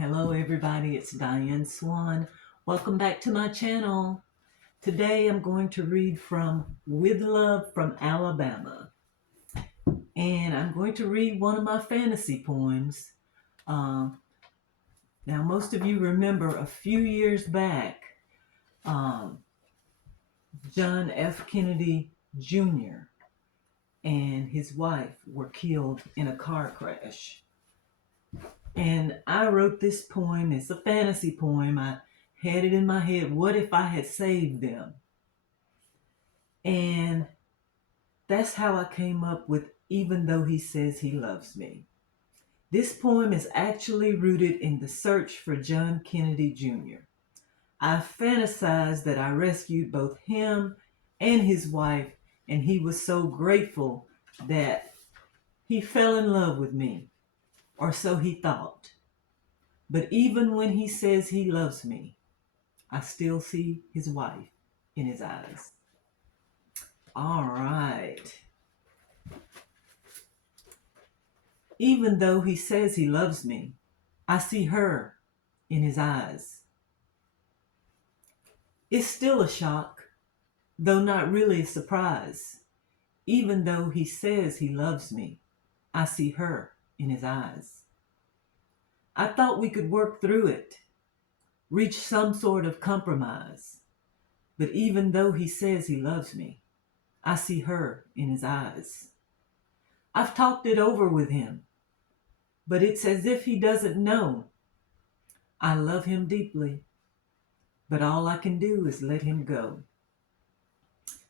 Hello everybody, it's Diane Swan. Welcome back to my channel. Today I'm going to read from With Love from Alabama. And I'm going to read one of my fantasy poems. Now most of you remember a few years back, John F. Kennedy Jr. and his wife were killed in a car crash. And I wrote this poem. It's a fantasy poem. I had it in my head. What if I had saved them? And that's how I came up with Even Though He Says He Loves Me. This poem is actually rooted in the search for John Kennedy Jr. I fantasized that I rescued both him and his wife, and he was so grateful that he fell in love with me, or so he thought. But even when he says he loves me, I still see his wife in his eyes. All right. Even though he says he loves me, I see her in his eyes. It's still a shock, though not really a surprise. Even though he says he loves me, I see her in his eyes. I thought we could work through it, reach some sort of compromise. But even though he says he loves me, I see her in his eyes. I've talked it over with him, but it's as if he doesn't know. I love him deeply, but all I can do is let him go.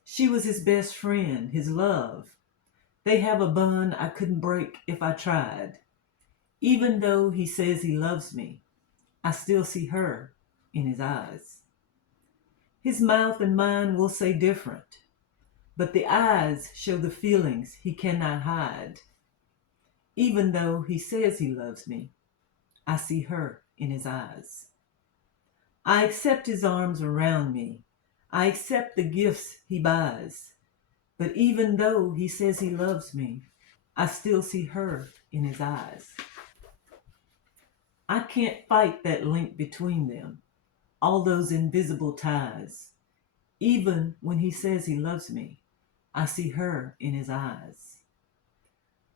She was his best friend, his love. They have a bond I couldn't break if I tried. Even though he says he loves me, I still see her in his eyes. His mouth and mine will say different, but the eyes show the feelings he cannot hide. Even though he says he loves me, I see her in his eyes. I accept his arms around me. I accept the gifts he buys. But even though he says he loves me, I still see her in his eyes. I can't fight that link between them, all those invisible ties. Even when he says he loves me, I see her in his eyes.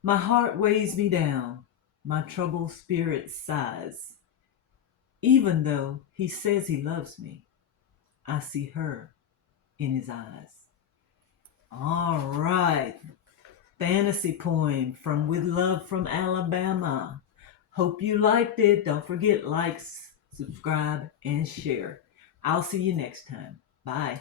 My heart weighs me down, my troubled spirit sighs. Even though he says he loves me, I see her in his eyes. All right. Fantasy poem from With Love from Alabama. Hope you liked it. Don't forget, like, subscribe, and share. I'll see you next time. Bye.